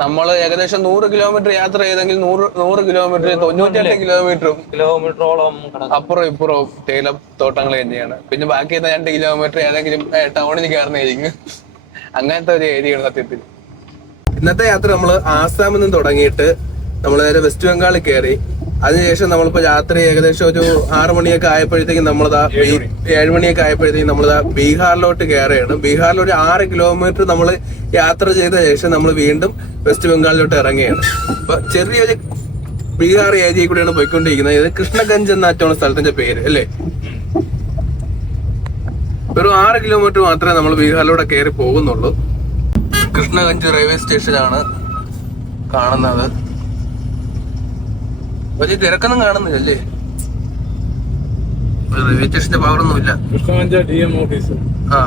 നമ്മൾ ഏകദേശം നൂറ് കിലോമീറ്റർ യാത്ര ചെയ്തെങ്കിൽ നൂറ് നൂറ് കിലോമീറ്റർ തൊണ്ണൂറ്റെട്ട് കിലോമീറ്ററും കിലോമീറ്ററോളം അപ്പുറം ഇപ്പുറവും തേയില തോട്ടങ്ങൾ തന്നെയാണ്. പിന്നെ ബാക്കി രണ്ട് കിലോമീറ്റർ ഏതെങ്കിലും ടൗണിൽ കയറുന്നതായിരിക്കും അങ്ങനത്തെ ഒരു ഏരിയയാണ് സത്യത്തിൽ. ഇന്നത്തെ യാത്ര നമ്മൾ ആസാമിൽ നിന്ന് തുടങ്ങിയിട്ട് നമ്മൾ നേരെ വെസ്റ്റ് ബംഗാളിൽ കയറി. അതിനുശേഷം നമ്മളിപ്പോ രാത്രി ഏകദേശം ഒരു ആറു മണിയൊക്കെ ആയപ്പോഴത്തേക്കും നമ്മളിതാ ഏഴ് മണിയൊക്കെ ആയപ്പോഴത്തേക്കും നമ്മളിതാ ബീഹാറിലോട്ട് കയറുകയാണ്. ബീഹാറിൽ ഒരു ആറ് കിലോമീറ്റർ നമ്മൾ യാത്ര ചെയ്ത ശേഷം നമ്മൾ വീണ്ടും വെസ്റ്റ് ബംഗാളിലോട്ട് ഇറങ്ങുകയാണ് അപ്പൊ ചെറിയൊരു ബീഹാർ ഏരിയയിൽ കൂടെയാണ് പോയിക്കൊണ്ടിരിക്കുന്നത്. ഇത് കൃഷ്ണഗഞ്ച് എന്നാറ്റാണ് സ്ഥലത്തിന്റെ പേര് അല്ലേ? വെറും ആറ് കിലോമീറ്റർ മാത്രമേ നമ്മൾ ബീഹാറിലൂടെ കയറി പോകുന്നുള്ളൂ. കൃഷ്ണഗഞ്ച് റെയിൽവേ സ്റ്റേഷനാണ് കാണുന്നത്. വലിയ തിരക്കൊന്നും കാണുന്നില്ലല്ലേ? റെയിൽവേ സ്റ്റേഷന്റെ പവറൊന്നുമില്ല കൃഷ്ണഗഞ്ച് ഡി എം ഓഫീസ് ആ.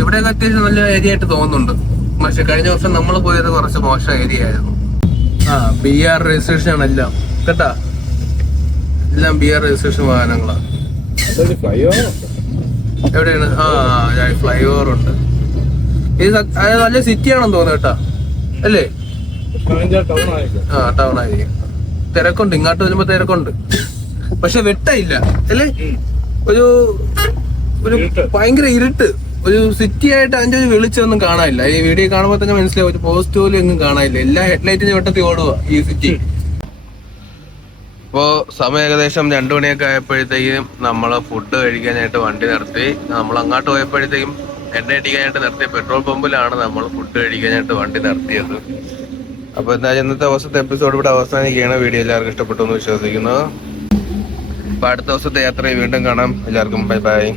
ഇവിടെയൊക്കെ അത്യാവശ്യം നല്ല ഏരിയ ആയിട്ട് തോന്നുന്നുണ്ട്. പക്ഷെ കഴിഞ്ഞ വർഷം നമ്മൾ പോയത് കുറച്ച് മോശം ഏരിയ ആയിരുന്നു. ആ ബി ആർ രജിസ്ട്രേഷൻ ആണ് എല്ലാം. കേട്ടാ? എല്ലാം ബി ആർ രജിസ്ട്രേഷൻ വാഹനങ്ങളാണ്. എവിടെയാണ്? ആ ഫ്ലൈ ഓവർ ഉണ്ട്. ഇത് നല്ല സിറ്റി ആണെന്ന് തോന്നുന്നു കേട്ടാ. അല്ലേ? കൃഷ്ണമഞ്ച ടൗൺ ആയിരിക്കും. ആ ടൗൺ ആയിരിക്കും. തിരക്കുണ്ട്. ഇങ്ങോട്ട് വരുമ്പോ തിരക്കുണ്ട്. പക്ഷെ വെട്ടയില്ല. അല്ലേ? ഒരു ഒരു. ഭയങ്കര ഇരുട്ട്. ഒരു സിറ്റി ആയിട്ട് അതിന്റെ ഒരു വെളിച്ചൊന്നും കാണാനില്ല. ഈ വീഡിയോ കാണുമ്പോൾ തന്നെ മനസ്സിലാവും പോസ്റ്റ് പോലും എങ്ങും കാണാനില്ല. എല്ലാ ഹെഡ്ലൈറ്റിന്റെ വെട്ടത്തി ഓടുക ഈ സിറ്റി ഇപ്പോ സമയം ഏകദേശം രണ്ടു മണിയൊക്കെ ആയപ്പോഴത്തേക്കും നമ്മൾ ഫുഡ് കഴിക്കാനായിട്ട് വണ്ടി നിർത്തി. നമ്മൾ അങ്ങോട്ട് പോയപ്പോഴത്തേക്കും എണ്ണ അടിക്കാനായിട്ട് നിർത്തിയ പെട്രോൾ പമ്പിലാണ് നമ്മൾ ഫുഡ് കഴിക്കാനായിട്ട് വണ്ടി നിർത്തിയത്. അപ്പൊ എന്തായാലും ഇന്നത്തെ ദിവസത്തെ എപ്പിസോഡ് ഇവിടെ അവസാനിക്കുകയാണ്. വീഡിയോ എല്ലാവർക്കും ഇഷ്ടപ്പെട്ടു എന്ന് വിശ്വസിക്കുന്നു. അപ്പൊ അടുത്ത ദിവസത്തെ യാത്രയെ വീണ്ടും കാണാം. എല്ലാവർക്കും ബൈ ബൈ